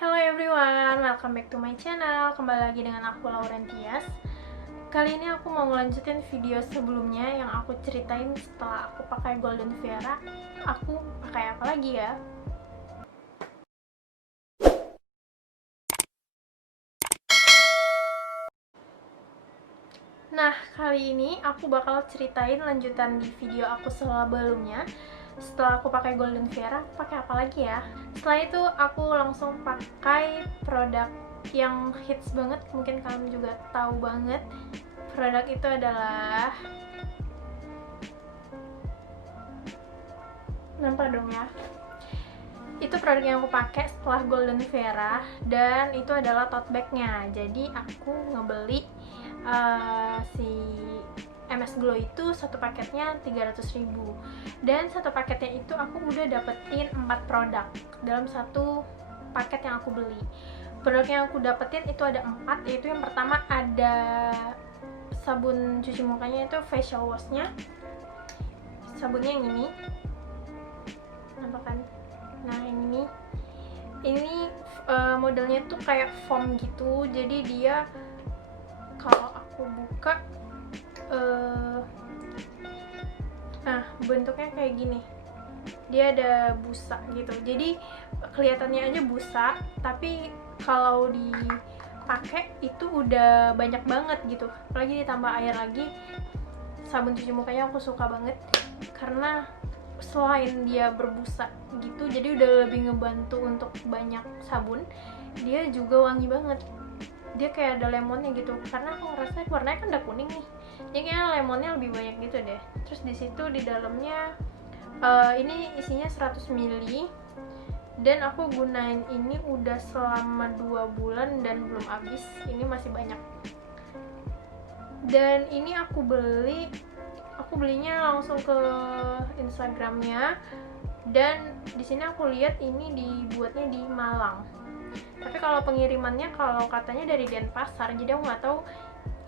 Hello everyone, welcome back to my channel. Kembali lagi dengan aku Lauren Tias. Kali ini aku mau ngelanjutin video sebelumnya yang aku ceritain setelah aku pakai Golden Vera. Aku pakai apa lagi ya? Nah, kali ini aku bakal ceritain lanjutan di video aku sebelumnya. Setelah aku pakai Golden Vera, aku pakai apa lagi ya? Setelah itu aku langsung pakai produk yang hits banget, mungkin kalian juga tahu banget. Produk itu adalah, nampak dong ya, itu produk yang aku pakai setelah Golden Vera, dan itu adalah tote bagnya. Jadi aku ngebeli si MS Glow itu satu paketnya 300.000, dan satu paketnya itu aku udah dapetin 4 produk dalam satu paket yang aku beli. Produk yang aku dapetin itu ada 4, yaitu yang pertama ada sabun cuci mukanya, itu facial washnya. Sabunnya yang ini, nampak kan? Nah ini modelnya tuh kayak foam gitu, jadi dia kalau aku buka bentuknya kayak gini, dia ada busa gitu, jadi kelihatannya aja busa, tapi kalau dipakai itu udah banyak banget gitu, apalagi ditambah air lagi. Sabun cuci mukanya aku suka banget karena selain dia berbusa gitu, jadi udah lebih ngebantu untuk banyak sabun, dia juga wangi banget. Dia kayak ada lemonnya gitu, karena aku ngerasa warnanya kan udah kuning nih, jadi kayaknya lemonnya lebih banyak gitu deh. Terus di situ di dalamnya ini isinya 100 ml, dan aku gunain ini udah selama 2 bulan dan belum habis, ini masih banyak. Dan ini aku belinya langsung ke Instagramnya, dan di sini aku lihat ini dibuatnya di Malang. Tapi kalau pengirimannya, kalau katanya dari Denpasar, jadi aku nggak tahu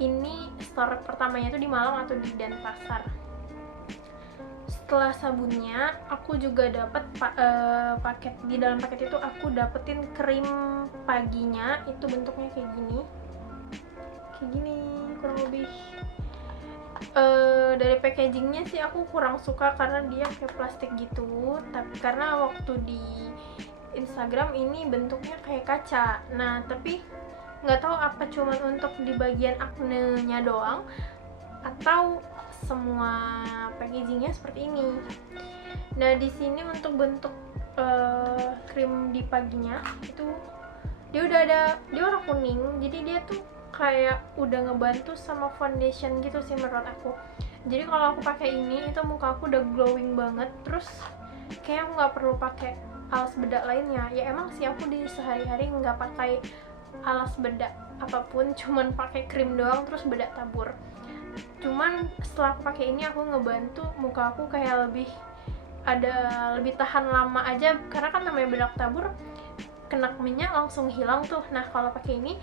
ini store pertamanya itu di Malang atau di Denpasar. Setelah sabunnya, aku juga dapat paket, di dalam paket itu aku dapetin krim paginya, itu bentuknya kayak gini kurang lebih. Dari packagingnya sih aku kurang suka karena dia kayak plastik gitu, tapi karena waktu di Instagram ini bentuknya kayak kaca. Nah tapi nggak tahu apa cuman untuk di bagian aknenya doang atau semua packagingnya seperti ini. Nah di sini untuk bentuk krim di paginya itu dia warna kuning, jadi dia tuh kayak udah ngebantu sama foundation gitu sih menurut aku. Jadi kalau aku pakai ini, itu muka aku udah glowing banget. Terus kayak aku nggak perlu pakai alas bedak lainnya. Ya emang sih aku di sehari-hari nggak pakai alas bedak apapun, cuman pakai krim doang terus bedak tabur. Cuman setelah aku pakai ini, aku ngebantu muka aku kayak lebih tahan lama aja, karena kan namanya bedak tabur kena minyak langsung hilang tuh. Nah kalau pakai ini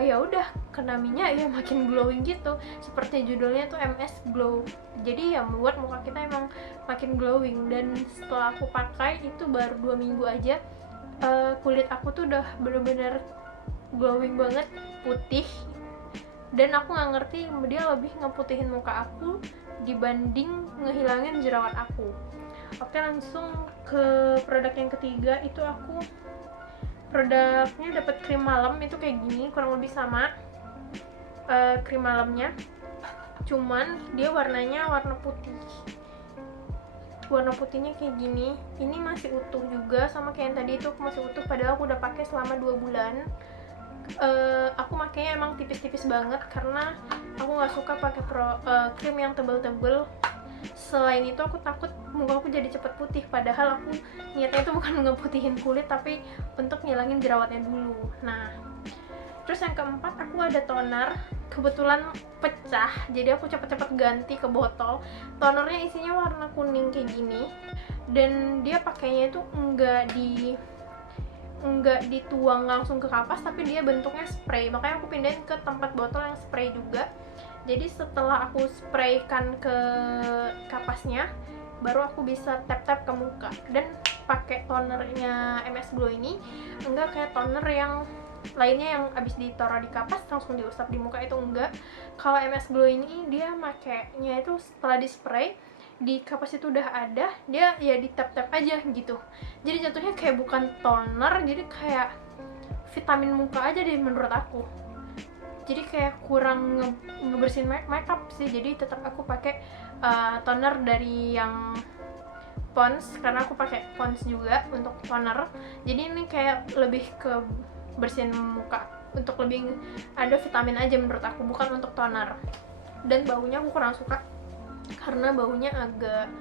ya udah kena minyak ya makin glowing gitu, seperti judulnya tuh MS Glow, jadi ya membuat muka kita emang makin glowing. Dan setelah aku pakai itu baru 2 minggu aja, kulit aku tuh udah bener-bener glowing banget, putih, dan aku nggak ngerti dia lebih ngeputihin muka aku dibanding ngehilangin jerawat aku. Oke, langsung ke produk yang ketiga. Itu aku produknya dapat krim malam, itu kayak gini kurang lebih sama krim malamnya, cuman dia warnanya warna putih. Warna putihnya kayak gini. Ini masih utuh juga, sama kayak yang tadi itu masih utuh, padahal aku udah pakai selama 2 bulan. Aku makanya emang tipis-tipis banget karena aku nggak suka pakai krim yang tebel-tebel. Selain itu aku takut muka aku jadi cepet putih, padahal aku niatnya itu bukan ngeputihin kulit tapi untuk ngilangin jerawatnya dulu. Nah terus yang keempat, aku ada toner, kebetulan pecah jadi aku cepet-cepet ganti ke botol. Tonernya isinya warna kuning kayak gini, dan dia pakainya itu enggak dituang langsung ke kapas, tapi dia bentuknya spray, makanya aku pindahin ke tempat botol yang spray juga. Jadi setelah aku spraykan ke kapasnya, baru aku bisa tap-tap ke muka. Dan pakai tonernya MS Glow ini enggak kayak toner yang lainnya yang abis ditaruh di kapas langsung diusap di muka, itu enggak. Kalau MS Glow ini dia makainya itu setelah di spray di kapas itu udah ada, dia ya di tap-tap aja gitu, jadi jatuhnya kayak bukan toner, jadi kayak vitamin muka aja deh menurut aku. Jadi kayak kurang ngebersihin makeup sih, jadi tetap aku pakai toner dari yang Pond's, karena aku pakai Pond's juga untuk toner. Jadi ini kayak lebih ke bersihin muka, untuk lebih ada vitamin aja menurut aku, bukan untuk toner. Dan baunya aku kurang suka karena baunya agak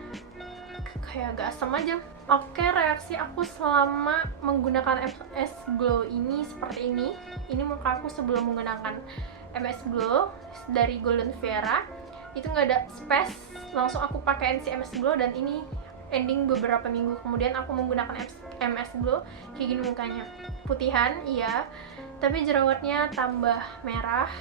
kayak agak asam aja. Oke, reaksi aku selama menggunakan MS Glow ini seperti ini. Ini muka aku sebelum menggunakan MS Glow dari Golden Vera. Itu nggak ada space, langsung aku pakai NC MS Glow, dan ini ending beberapa minggu kemudian aku menggunakan MS Glow, kayak gini mukanya. Putihan, iya, tapi jerawatnya tambah merah.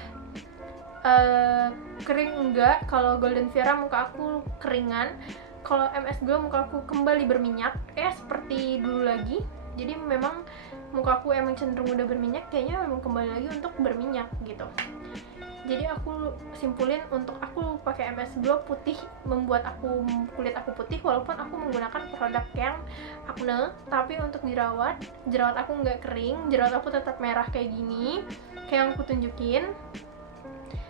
Kering enggak, kalau Golden Vera muka aku keringan, kalau MS Glow muka aku kembali berminyak, seperti dulu lagi. Jadi memang muka aku emang cenderung udah berminyak, kayaknya memang kembali lagi untuk berminyak gitu. Jadi aku simpulin, untuk aku pakai MS Glow putih membuat kulit aku putih, walaupun aku menggunakan produk yang acne, tapi untuk jerawat aku nggak kering, jerawat aku tetap merah kayak gini, kayak yang aku tunjukin.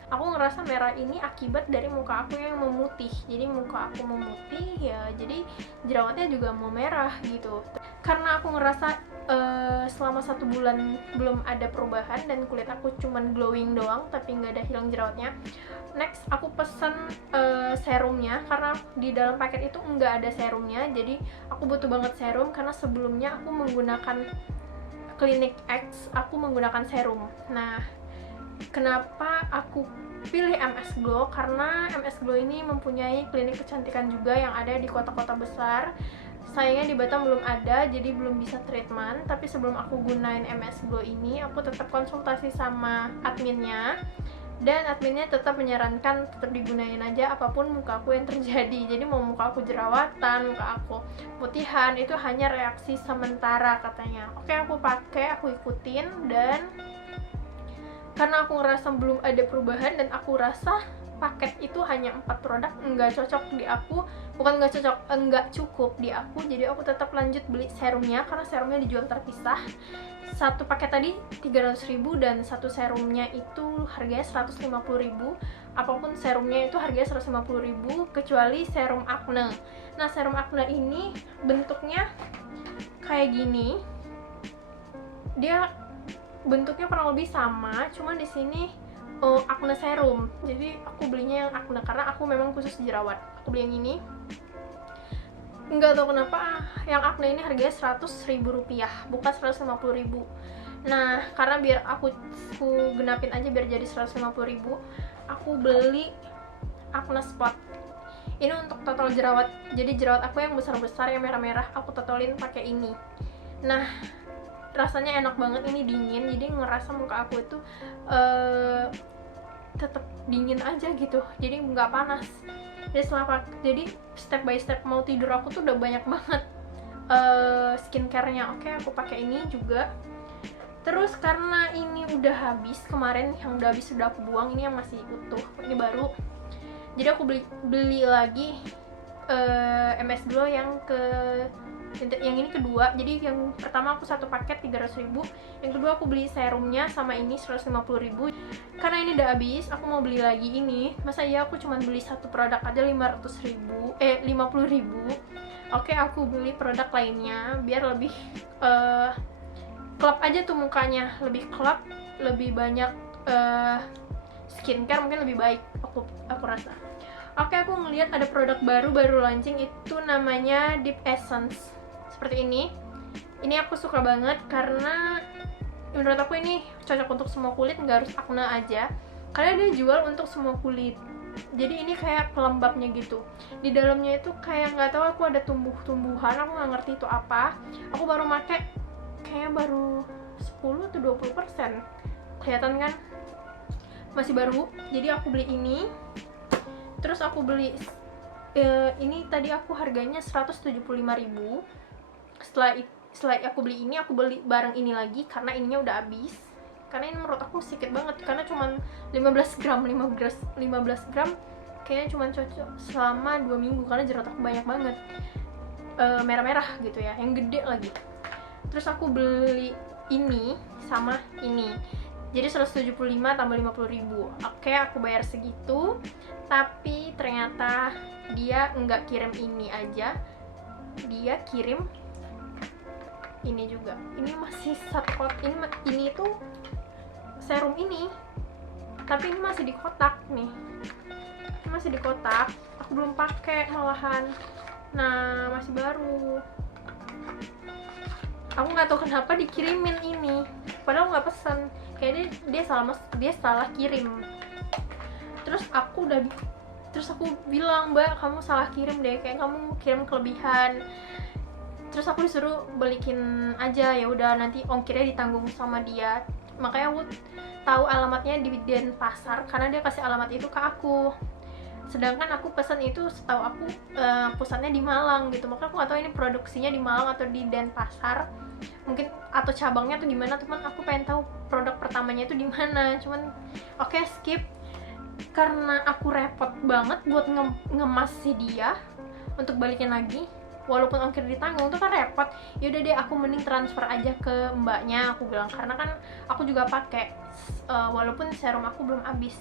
Aku ngerasa merah ini akibat dari muka aku yang memutih. Jadi muka aku memutih ya, jadi jerawatnya juga mau merah gitu. Karena aku ngerasa selama 1 bulan belum ada perubahan dan kulit aku cuman glowing doang tapi nggak ada hilang jerawatnya. Next aku pesen serumnya, karena di dalam paket itu nggak ada serumnya, jadi aku butuh banget serum karena sebelumnya aku menggunakan Clinique X, aku menggunakan serum. Nah, kenapa aku pilih MS Glow? Karena MS Glow ini mempunyai klinik kecantikan juga yang ada di kota-kota besar. Sayangnya di Batam belum ada, jadi belum bisa treatment. Tapi sebelum aku gunain MS Glow ini, aku tetap konsultasi sama adminnya, dan adminnya tetap menyarankan tetap digunain aja apapun muka aku yang terjadi. Jadi mau muka aku jerawatan, muka aku putihan, itu hanya reaksi sementara katanya. Oke, aku pakai, aku ikutin, dan karena aku ngerasa belum ada perubahan dan aku rasa paket itu hanya 4 produk nggak cocok di aku, bukan nggak cocok, nggak cukup di aku, jadi aku tetap lanjut beli serumnya karena serumnya dijual terpisah. Satu paket tadi 300.000 dan satu serumnya itu harganya 150.000. Apapun serumnya itu harganya 150.000 kecuali serum acne. Nah, serum acne ini bentuknya kayak gini, dia bentuknya kurang lebih sama, cuman di sini acne serum. Jadi aku belinya yang acne karena aku memang khusus jerawat. Aku beli yang ini. Nggak tahu kenapa yang acne ini harganya 100.000 rupiah, bukan 150.000. Nah, karena biar aku genapin aja biar jadi 150.000, aku beli acne spot. Ini untuk total jerawat. Jadi jerawat aku yang besar-besar, yang merah-merah, aku totalin pakai ini. Nah, rasanya enak banget, ini dingin, jadi ngerasa muka aku itu tetap dingin aja gitu, jadi nggak panas. Jadi step by step mau tidur aku tuh udah banyak banget skincare-nya. Oke, aku pakai ini juga. Terus karena ini udah habis kemarin, yang udah habis udah aku buang, ini yang masih utuh, ini baru. Jadi aku beli lagi MS Glow yang ini kedua. Jadi yang pertama aku satu paket 300.000, yang kedua aku beli serumnya sama ini 150.000. Karena ini udah habis, aku mau beli lagi ini. Masa iya aku cuma beli satu produk aja 50.000. Oke, aku beli produk lainnya biar lebih klop aja tuh mukanya, lebih klop, lebih banyak skincare, mungkin lebih baik aku rasa. Oke, aku ngelihat ada produk baru launching, itu namanya Deep Essence. Seperti ini aku suka banget karena menurut aku ini cocok untuk semua kulit, nggak harus acne aja, karena dia jual untuk semua kulit. Jadi ini kayak pelembabnya gitu, di dalamnya itu kayak nggak tahu, aku ada tumbuh-tumbuhan, aku nggak ngerti itu apa. Aku baru pakai kayaknya baru 10 atau 20%, kelihatan kan masih baru. Jadi aku beli ini, terus aku beli ini tadi aku harganya 175.000. Setelah aku beli ini, aku beli bareng ini lagi karena ininya udah habis. Karena ini menurut aku sedikit banget, karena cuman 15 gram kayaknya cuman cocok selama 2 minggu, karena jerawat aku banyak banget, merah-merah gitu ya, yang gede lagi. Terus aku beli ini sama ini, jadi 175 tambah 50.000. Oke, aku bayar segitu. Tapi ternyata dia nggak kirim ini aja, dia kirim ini juga. Ini masih satu kotak. Ini tuh serum ini, tapi ini masih di kotak nih. Ini masih di kotak, aku belum pakai malahan. Nah, masih baru. Aku nggak tahu kenapa dikirimin ini, padahal nggak pesan. Kayaknya dia salah kirim. Terus aku bilang, Mbak, kamu salah kirim deh, kayak kamu kirim kelebihan. Terus aku disuruh balikin aja, ya udah nanti ongkirnya ditanggung sama dia. Makanya aku tahu alamatnya di Denpasar karena dia kasih alamat itu ke aku. Sedangkan aku pesan itu, setahu aku pusatnya di Malang gitu. Makanya aku nggak tahu ini produksinya di Malang atau di Denpasar, mungkin atau cabangnya tuh gimana. Cuman aku pengen tahu produk pertamanya itu di mana. Cuman oke, skip. Karena aku repot banget buat ngemas si dia untuk balikin lagi, walaupun ongkir ditanggung tuh kan repot. Yaudah deh, aku mending transfer aja ke mbaknya, aku bilang, karena kan aku juga pakai, walaupun serum aku belum habis.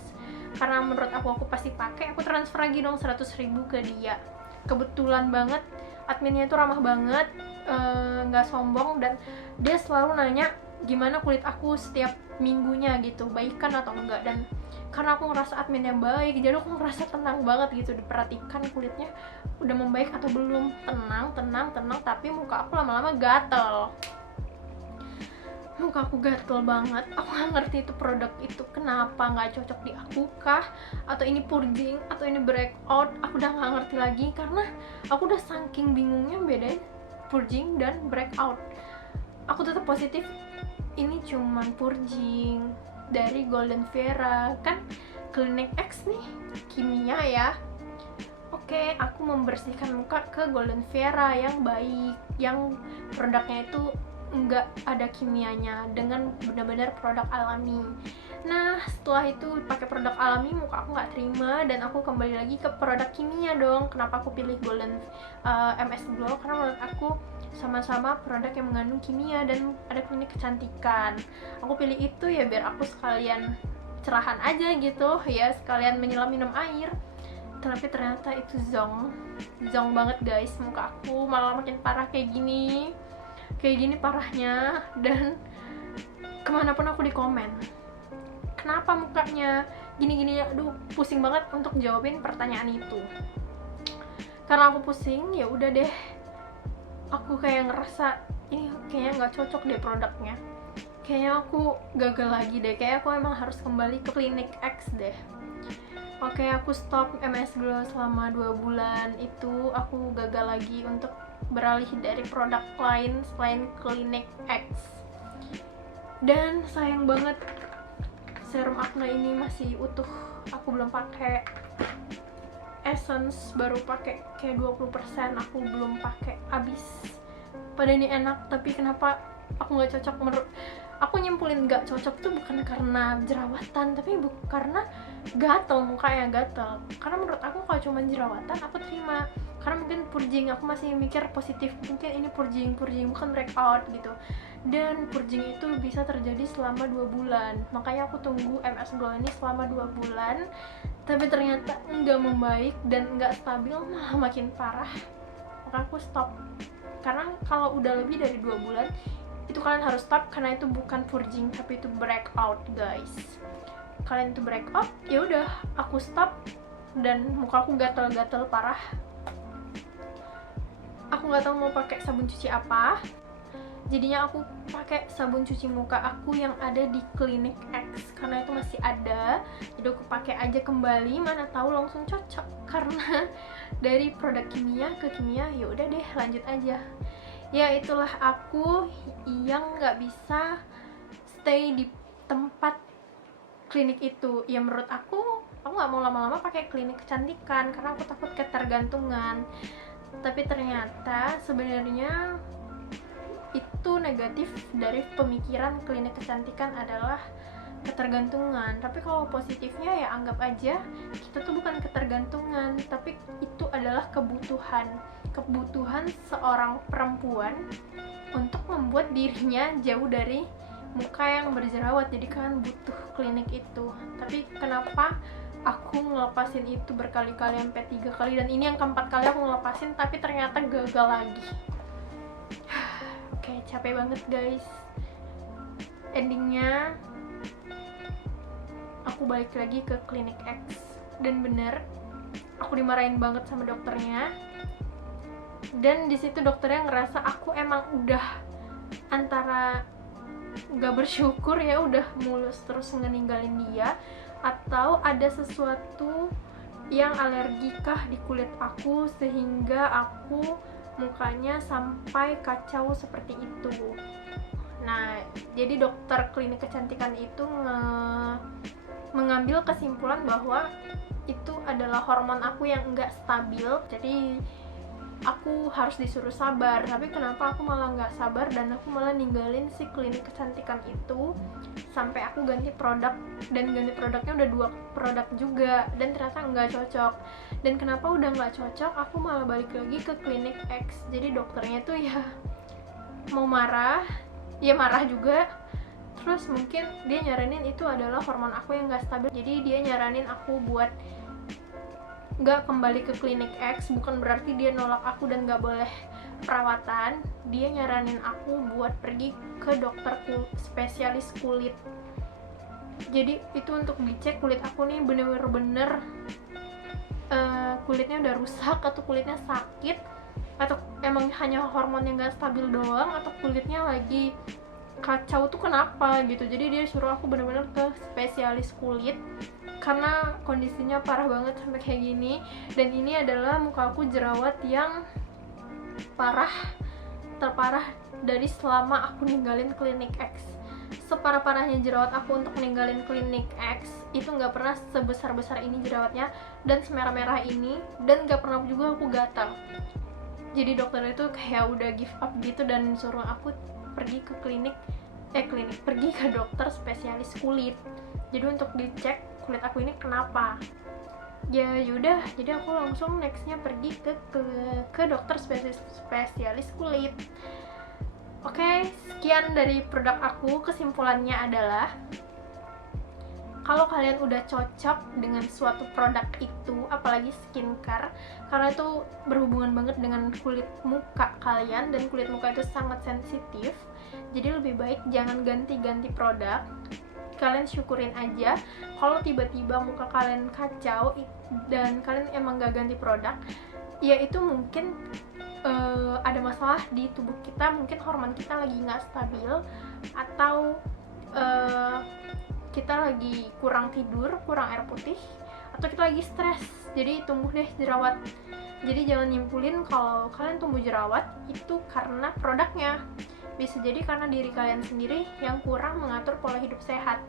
Karena menurut aku pasti pakai, aku transfer lagi dong 100.000 ke dia. Kebetulan banget adminnya itu ramah banget, nggak sombong, dan dia selalu nanya gimana kulit aku setiap minggunya gitu, baikan atau enggak. Dan karena aku ngerasa adminnya baik, jadi aku ngerasa tenang banget gitu, diperhatikan kulitnya udah membaik atau belum. Tenang, tapi muka aku lama-lama gatel. Muka aku gatel banget. Aku gak ngerti itu produk itu kenapa gak cocok di aku kah, atau ini purging, atau ini breakout. Aku udah gak ngerti lagi, karena aku udah saking bingungnya bedain purging dan breakout. Aku tetap positif ini cuman purging dari Golden Vera, kan Clinique X nih kimia ya. Oke, aku membersihkan muka ke Golden Vera yang baik, yang produknya itu enggak ada kimianya, dengan benar-benar produk alami. Nah, setelah itu pakai produk alami, muka aku nggak terima dan aku kembali lagi ke produk kimia dong. Kenapa aku pilih Golden MS Glow? Karena menurut aku sama-sama produk yang mengandung kimia dan ada klinik kecantikan. Aku pilih itu ya biar aku sekalian cerahan aja gitu ya, sekalian menyelam minum air. Tapi ternyata itu zong banget guys. Muka aku malah makin parah kayak gini parahnya. Dan kemanapun aku di komen, kenapa mukanya gini-gini, aduh pusing banget untuk jawabin pertanyaan itu. Karena aku pusing, ya udah deh, aku kayak ngerasa ini kayaknya nggak cocok deh produknya, kayaknya aku gagal lagi deh, kayak aku emang harus kembali ke Clinique X deh. Oke, aku stop MS Glow selama 2 bulan. Itu aku gagal lagi untuk beralih dari produk lain selain Clinique X. Dan sayang banget, serum acne ini masih utuh, aku belum pakai. Essence baru pakai kayak 20%, aku belum pakai habis. Padahal ini enak, tapi kenapa aku nggak cocok? Aku nyimpulin nggak cocok tuh bukan karena jerawatan, tapi karena gatel, mukanya gatel. Karena menurut aku kalau cuma jerawatan aku terima, karena mungkin purging, aku masih mikir positif, mungkin ini purging bukan breakout gitu. Dan purging itu bisa terjadi selama 2 bulan, makanya aku tunggu MS Glow ini selama 2 bulan. Tapi ternyata nggak membaik dan nggak stabil, malah makin parah. Maka aku stop. Karena kalau udah lebih dari 2 bulan itu kalian harus stop, karena itu bukan purging tapi itu breakout guys. Kalian itu breakout, ya udah aku stop. Dan muka aku gatel-gatel parah. Aku nggak tahu mau pakai sabun cuci apa, jadinya aku pakai sabun cuci muka aku yang ada di Clinique X karena itu masih ada. Jadi aku pakai aja kembali, mana tahu langsung cocok. Karena dari produk kimia ke kimia, ya udah deh lanjut aja. Ya itulah aku yang nggak bisa stay di tempat klinik itu. Ya menurut aku nggak mau lama-lama pakai klinik kecantikan karena aku takut ketergantungan. Tapi ternyata sebenarnya itu negatif dari pemikiran klinik kecantikan adalah ketergantungan. Tapi kalau positifnya ya anggap aja kita tuh bukan ketergantungan, tapi itu adalah kebutuhan seorang perempuan untuk membuat dirinya jauh dari muka yang berjerawat. Jadi kan butuh klinik itu. Tapi kenapa aku ngelepasin itu berkali-kali sampai 3 kali, dan ini yang keempat kali aku ngelepasin tapi ternyata gagal lagi. Oke, capek banget guys. Endingnya aku balik lagi ke klinik X, dan bener aku dimarahin banget sama dokternya. Dan di situ dokternya ngerasa aku emang udah antara gak bersyukur ya udah mulus terus ngeninggalin dia, atau ada sesuatu yang alergikah di kulit aku sehingga aku mukanya sampai kacau seperti itu. Nah, jadi dokter klinik kecantikan itu mengambil kesimpulan bahwa itu adalah hormon aku yang enggak stabil, jadi aku harus disuruh sabar. Tapi kenapa aku malah nggak sabar dan aku malah ninggalin si klinik kecantikan itu sampai aku ganti produk, dan ganti produknya udah 2 produk juga dan ternyata nggak cocok. Dan kenapa udah nggak cocok aku malah balik lagi ke klinik X. Jadi dokternya tuh ya mau marah, ya marah juga. Terus mungkin dia nyaranin itu adalah hormon aku yang nggak stabil, jadi dia nyaranin aku buat nggak kembali ke klinik X. Bukan berarti dia nolak aku dan nggak boleh perawatan, dia nyaranin aku buat pergi ke dokter spesialis kulit. Jadi itu untuk dicek kulit aku nih bener-bener kulitnya udah rusak, atau kulitnya sakit, atau emang hanya hormon yang nggak stabil doang, atau kulitnya lagi kacau tuh kenapa gitu. Jadi dia suruh aku bener-bener ke spesialis kulit karena kondisinya parah banget sampai kayak gini. Dan ini adalah muka aku jerawat yang terparah dari selama aku ninggalin klinik X. Separah-parahnya jerawat aku untuk ninggalin klinik X itu nggak pernah sebesar-besar ini jerawatnya dan semerah-merah ini, dan nggak pernah juga aku gatal. Jadi dokter itu kayak udah give up gitu dan suruh aku pergi ke pergi ke dokter spesialis kulit. Jadi untuk dicek kulit aku ini kenapa. Ya yaudah, jadi aku langsung nextnya pergi ke dokter spesialis kulit. Oke, sekian dari produk aku. Kesimpulannya adalah kalau kalian udah cocok dengan suatu produk itu, apalagi skincare, karena itu berhubungan banget dengan kulit muka kalian, dan kulit muka itu sangat sensitif, jadi lebih baik jangan ganti-ganti produk. Kalian syukurin aja kalau tiba-tiba muka kalian kacau dan kalian emang gak ganti produk, ya itu mungkin ada masalah di tubuh kita, mungkin hormon kita lagi gak stabil, atau kita lagi kurang tidur, kurang air putih, atau kita lagi stres, jadi tumbuh deh jerawat. Jadi jangan nyimpulin kalau kalian tumbuh jerawat itu karena produknya. Bisa jadi karena diri kalian sendiri yang kurang mengatur pola hidup sehat.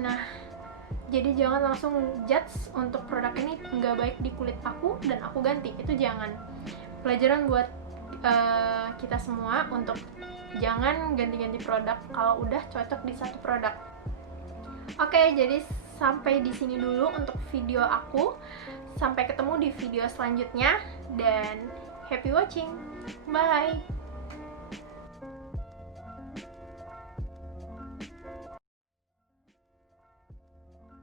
Nah, jadi jangan langsung judge untuk produk ini nggak baik di kulit aku dan aku ganti. Itu jangan. Pelajaran buat kita semua untuk jangan ganti-ganti produk kalau udah cocok di satu produk. Oke, jadi sampai di sini dulu untuk video aku. Sampai ketemu di video selanjutnya dan happy watching. Bye.